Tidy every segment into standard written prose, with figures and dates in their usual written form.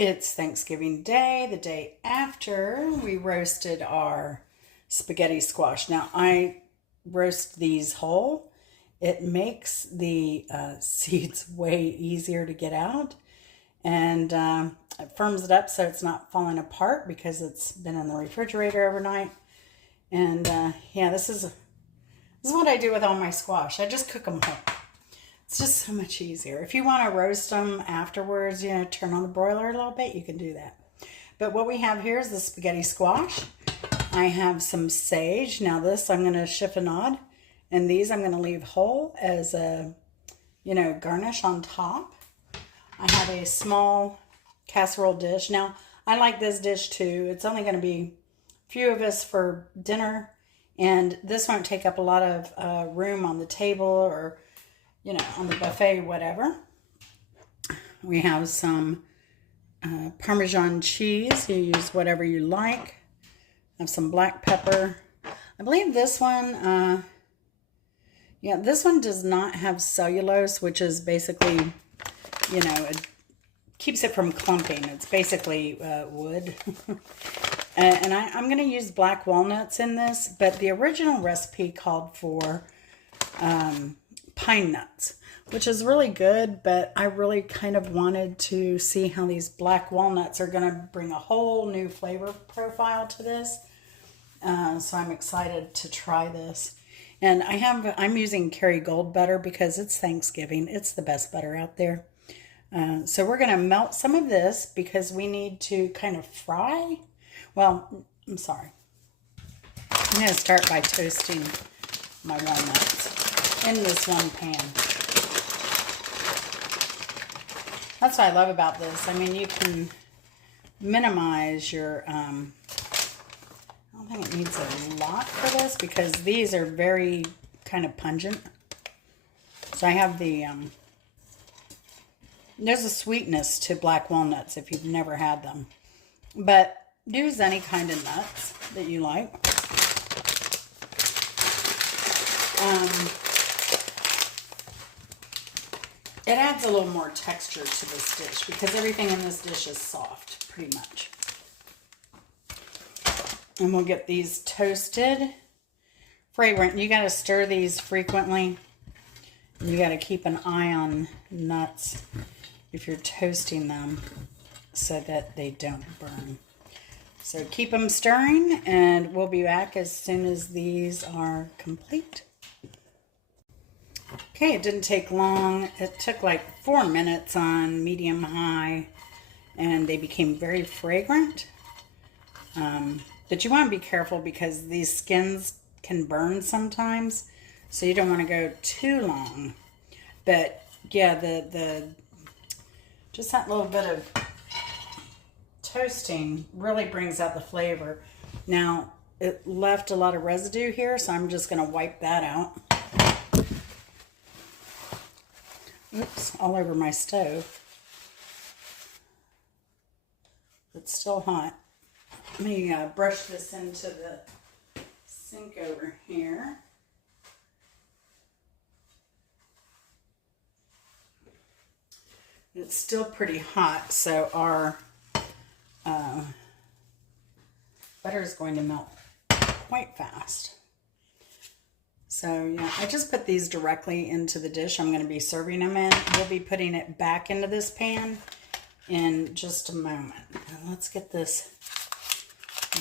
It's Thanksgiving Day, the day after we roasted our spaghetti squash. Now, I roast these whole. It makes the seeds way easier to get out, and it firms it up so it's not falling apart because it's been in the refrigerator overnight. And yeah, this is what I do with all my squash. I just cook them whole. It's just so much easier. If you want to roast them afterwards, turn on the broiler a little bit, you can do that. But what we have here is the spaghetti squash. I have some sage. Now this I'm going to chiffonade, and these I'm going to leave whole as a, garnish on top. I have a small casserole dish. Now, I like this dish too. It's only going to be a few of us for dinner, and this won't take up a lot of room on the table or on the buffet, whatever. We have some Parmesan cheese. You use whatever you like. I have some black pepper. I believe this one, this one does not have cellulose, which is basically, it keeps it from clumping. It's basically wood. And I'm going to use black walnuts in this, but the original recipe called for pine nuts, which is really good, but I really kind of wanted to see how these black walnuts are going to bring a whole new flavor profile to this. So I'm excited to try this. And I'm using Kerrygold butter because it's Thanksgiving. It's the best butter out there. So we're going to melt some of this because we need to kind of fry. Well, I'm sorry. I'm going to start by toasting my walnuts in this one pan. That's what I love about this. I mean, you can minimize your, I don't think it needs a lot for this because these are very kind of pungent. So I have the, there's a sweetness to black walnuts if you've never had them. But use any kind of nuts that you like. It adds a little more texture to this dish because everything in this dish is soft, pretty much. And we'll get these toasted. Fragrant. You got to stir these frequently. You got to keep an eye on nuts if you're toasting them so that they don't burn. So keep them stirring, and we'll be back as soon as these are complete. Okay, it didn't take long. It took like 4 minutes on medium-high, and they became very fragrant. But you want to be careful because these skins can burn sometimes, so you don't want to go too long. But yeah, just that little bit of toasting really brings out the flavor. Now, it left a lot of residue here, so I'm just going to wipe that out. Oops, all over my stove. It's still hot. Let me brush this into the sink over here. It's still pretty hot, so our butter is going to melt quite fast. So yeah, I just put these directly into the dish I'm going to be serving them in. We'll be putting it back into this pan in just a moment. Now let's get this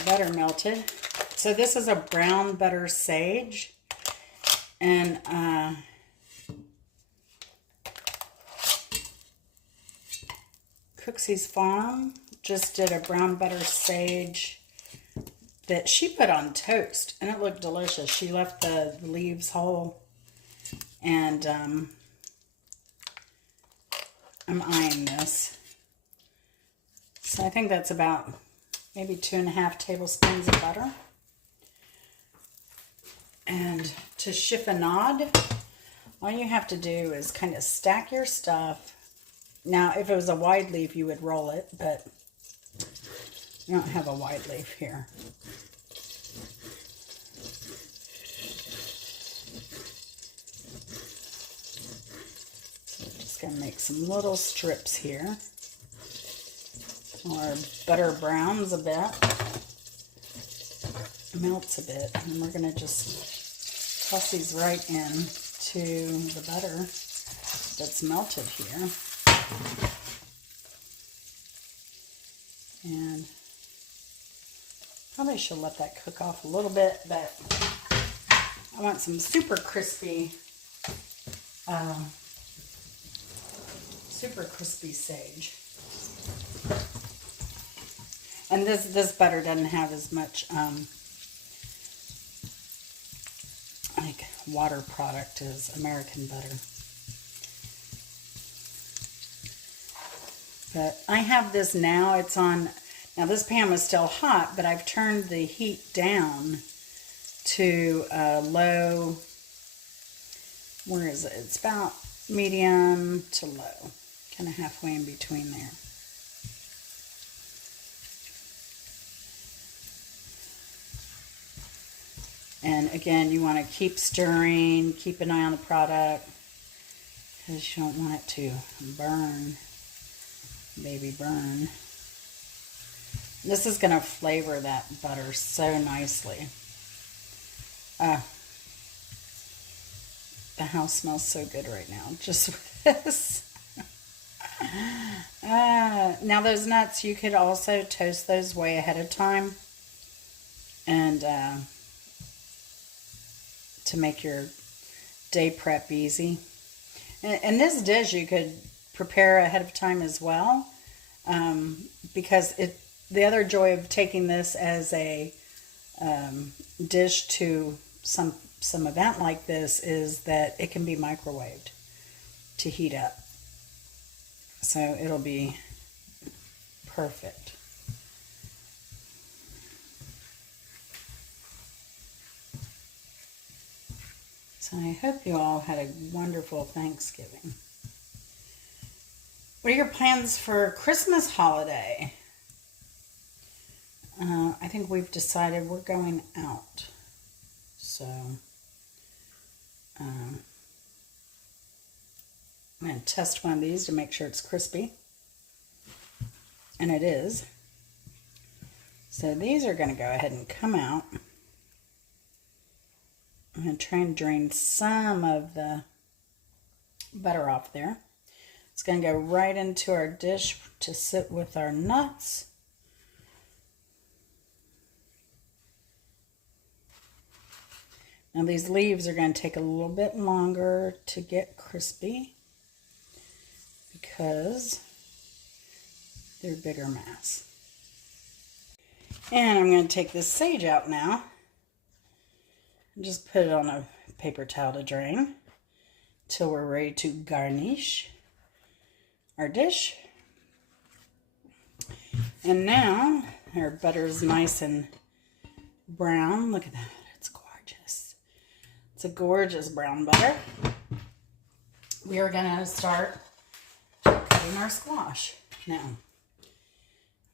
butter melted. So this is a brown butter sage, and Cooksey's Farm just did a brown butter sage that she put on toast, and it looked delicious. She left the leaves whole, and I'm eyeing this. So I think that's about maybe 2.5 tablespoons of butter. And to chiffonade, all you have to do is kind of stack your stuff. Now, if it was a wide leaf, you would roll it, but we don't have a wide leaf here. So I'm just going to make some little strips here. Our butter browns a bit, melts a bit, and we're going to just toss these right in to the butter that's melted here. And probably should let that cook off a little bit, but I want some super crispy sage. And this butter doesn't have as much like water product as American butter. But I have this now. It's on, now this pan was still hot, but I've turned the heat down to low, where is it? It's about medium to low, kind of halfway in between there. And again, you want to keep stirring, keep an eye on the product, because you don't want it to burn, baby burn. This is going to flavor that butter so nicely. The house smells so good right now, just with this. Now those nuts, you could also toast those way ahead of time, and to make your day prep easy. And this dish you could prepare ahead of time as well, because the other joy of taking this as a dish to some event like this is that it can be microwaved to heat up. So it'll be perfect. So I hope you all had a wonderful Thanksgiving. What are your plans for Christmas holiday? I think we've decided we're going out. So I'm going to test one of these to make sure it's crispy. And it is. So these are going to go ahead and come out. I'm going to try and drain some of the butter off there. It's going to go right into our dish to sit with our nuts. Now these leaves are going to take a little bit longer to get crispy because they're bigger mass. And I'm going to take this sage out now. Just put it on a paper towel to drain till we're ready to garnish our dish. And now our butter is nice and brown. Look at that, it's gorgeous. It's a gorgeous brown butter. We are gonna start cutting our squash. Now,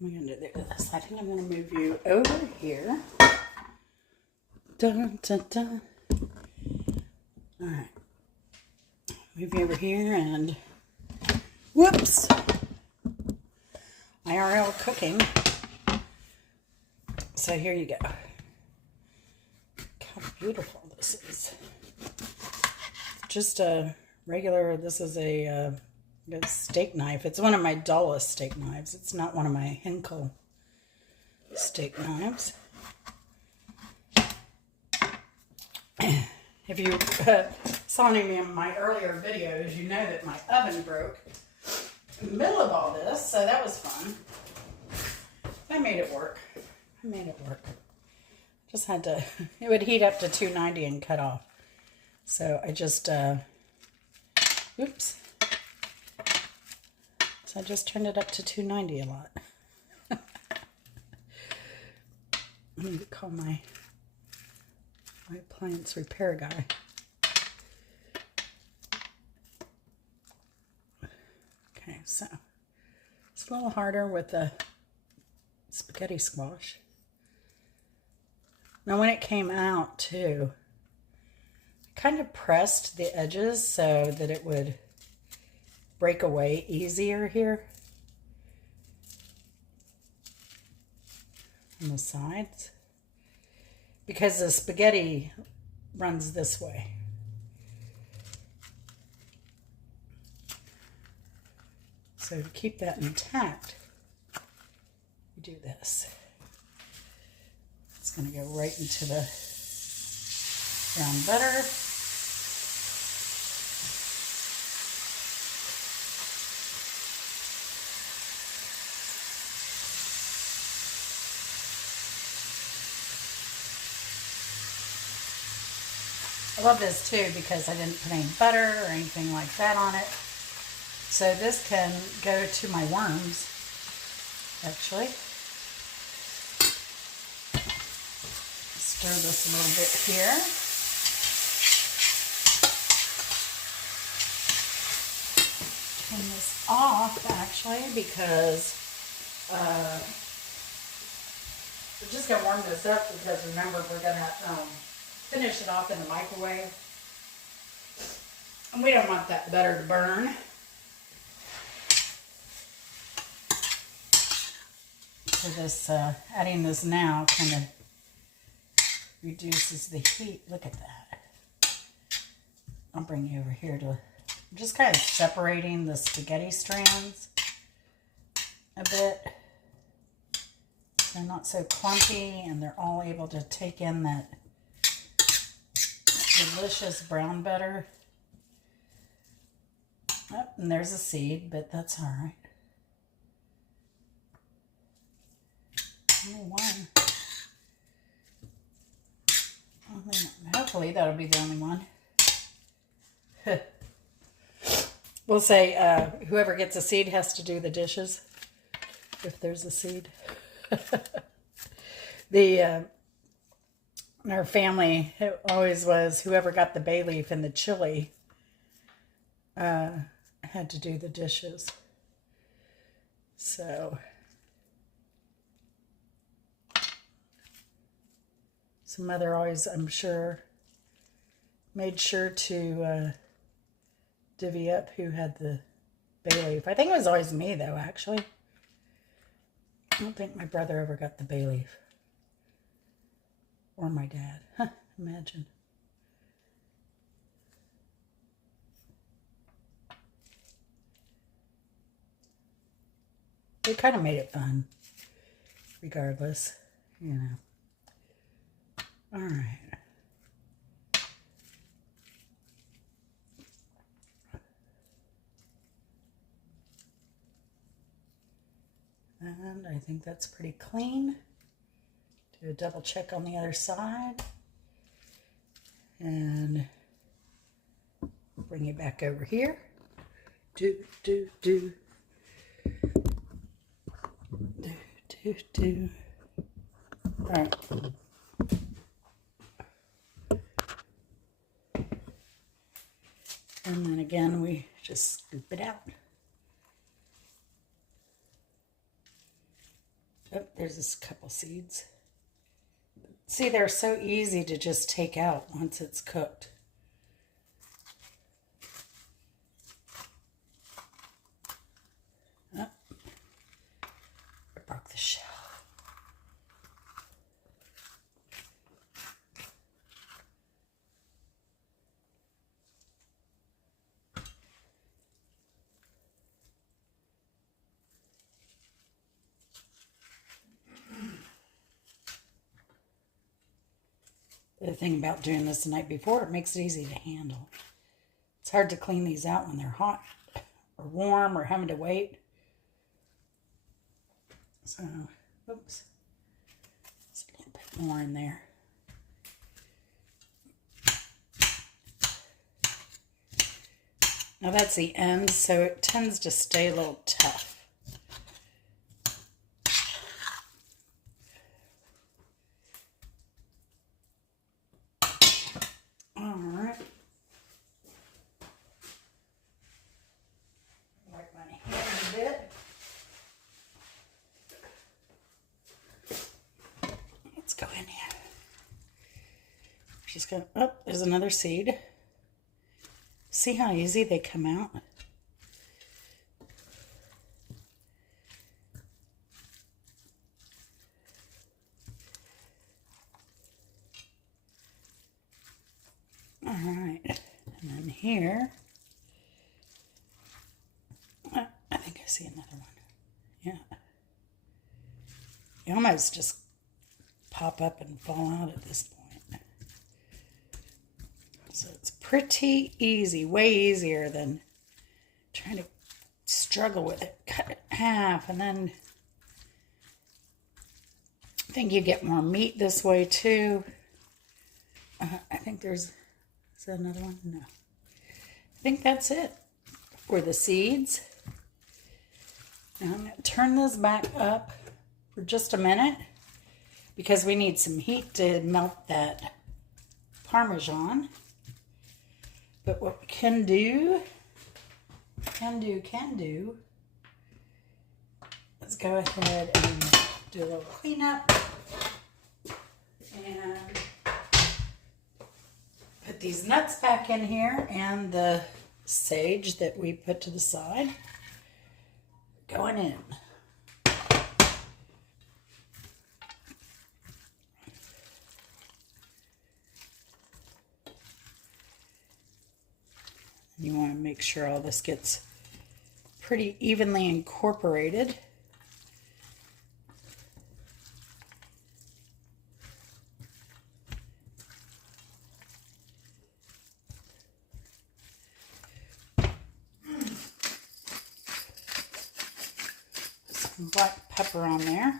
I'm gonna do this. I think I'm gonna move you over here. Dun, dun, dun. All right, move you over here and whoops, IRL cooking. So here you go. Look how beautiful this is. Just a regular, this is a steak knife. It's one of my dullest steak knives. It's not one of my Henkel steak knives. If you saw any of my earlier videos, you know that my oven broke in the middle of all this, so that was fun. I made it work. Just had to, it would heat up to 290 and cut off. So I just, oops. So I just turned it up to 290 a lot. I need to call my appliance repair guy. Okay, so it's a little harder with the spaghetti squash. Now when it came out too, I kind of pressed the edges so that it would break away easier here. on the sides because the spaghetti runs this way. So to keep that intact, you do this. It's going to go right into the brown butter. I love this too because I didn't put any butter or anything like that on it. So this can go to my worms, actually. Stir this a little bit here. Turn this off, actually, because we're just going to warm this up because remember we're going to finish it off in the microwave. And we don't want that butter to burn. So this, adding this now kind of reduces the heat. Look at that. I'll bring you over here to just kind of separating the spaghetti strands a bit. So they're not so clumpy and they're all able to take in that delicious brown butter. Oh, and there's a seed, but that's all right. Only one. Hopefully that'll be the only one. We'll say whoever gets a seed has to do the dishes, if there's a seed. In our family, it always was whoever got the bay leaf and the chili had to do the dishes. So mother always, I'm sure, made sure to divvy up who had the bay leaf. I think it was always me, though, actually. I don't think my brother ever got the bay leaf. Or my dad. Huh, imagine. They kind of made it fun, regardless, you know. All right. And I think that's pretty clean. Do a double check on the other side. And bring it back over here. Do. All right. And then again, we just scoop it out. Oh, there's this couple seeds. See, they're so easy to just take out once it's cooked. Oh, I broke the shell. The thing about doing this the night before, it makes it easy to handle. It's hard to clean these out when they're hot or warm or having to wait. So, oops. There's a little bit more in there. Now that's the end, so it tends to stay a little tough. Let's go in here. Just go, oh, there's another seed. See how easy they come out? here. I think I see another one. Yeah. You almost just pop up and fall out at this point. So it's pretty easy, way easier than trying to struggle with it. Cut it in half, and then I think you get more meat this way too. I think is that another one? No. I think that's it for the seeds. Now I'm going to turn this back up for just a minute because we need some heat to melt that Parmesan. But what we can do, let's go ahead and do a little cleanup and put these nuts back in here and the sage that we put to the side going in. You want to make sure all this gets pretty evenly incorporated. Some black pepper on there.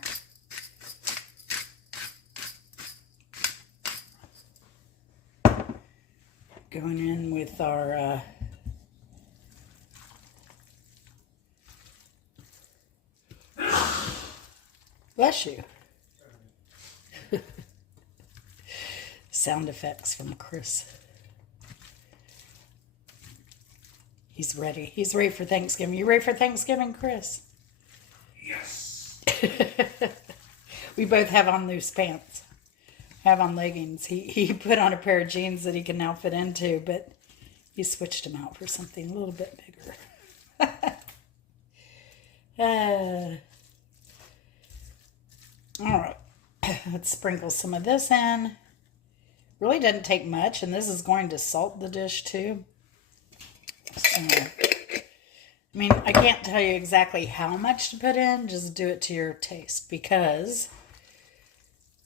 Going in with our bless you. Sound effects from Chris. He's ready. He's ready for Thanksgiving. You ready for Thanksgiving, Chris? Yes. We both have on loose pants. Have on leggings. He put on a pair of jeans that he can now fit into, but he switched them out for something a little bit bigger. All right, let's sprinkle some of this in. Really doesn't take much, and this is going to salt the dish too. So, I mean, I can't tell you exactly how much to put in. Just do it to your taste because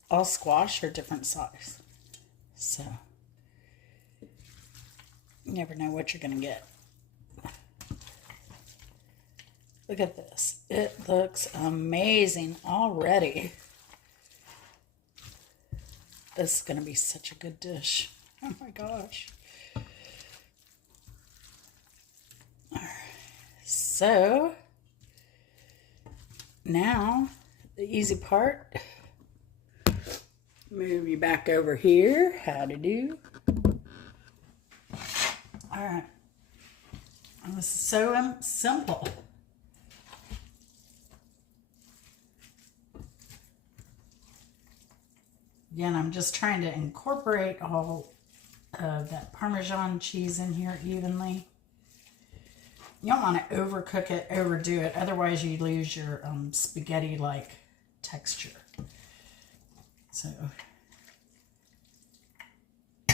all squash are different size. So, you never know what you're going to get. Look at this. It looks amazing already. This is going to be such a good dish. Oh my gosh. So, now the easy part. Move you back over here. Howdy do. Alright. This is so simple. Again, I'm just trying to incorporate all of that Parmesan cheese in here evenly. You don't want to overcook it, overdo it. Otherwise, you lose your spaghetti-like texture. So,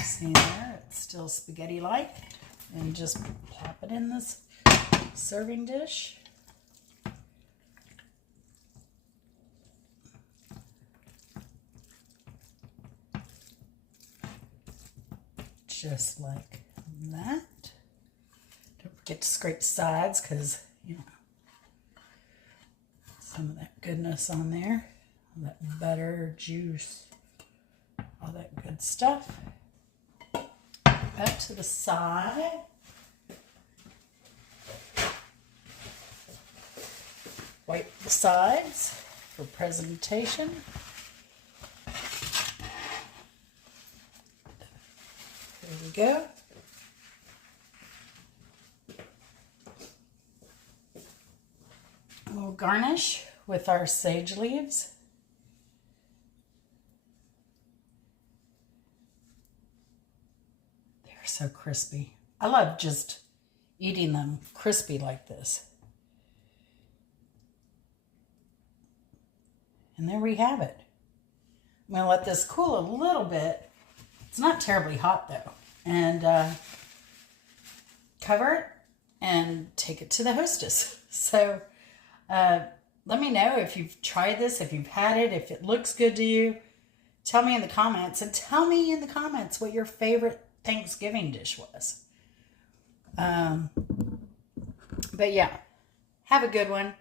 see there, it's still spaghetti-like. And just plop it in this serving dish. Just like that. Don't forget to scrape the sides because, you know, some of that goodness on there. All that butter, juice, all that good stuff. Back to the side. Wipe the sides for presentation. There we go. We'll garnish with our sage leaves. They're so crispy. I love just eating them crispy like this. And there we have it. I'm going to let this cool a little bit. It's not terribly hot though. And cover it and take it to the hostess. So let me know if you've tried this, if you've had it, if it looks good to you. Tell me in the comments, and tell me in the comments what your favorite Thanksgiving dish was. But yeah, have a good one.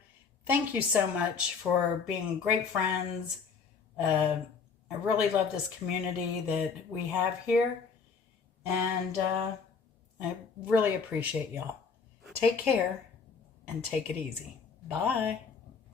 Thank you so much for being great friends. I really love this community that we have here, and I really appreciate y'all. Take care and take it easy. Bye.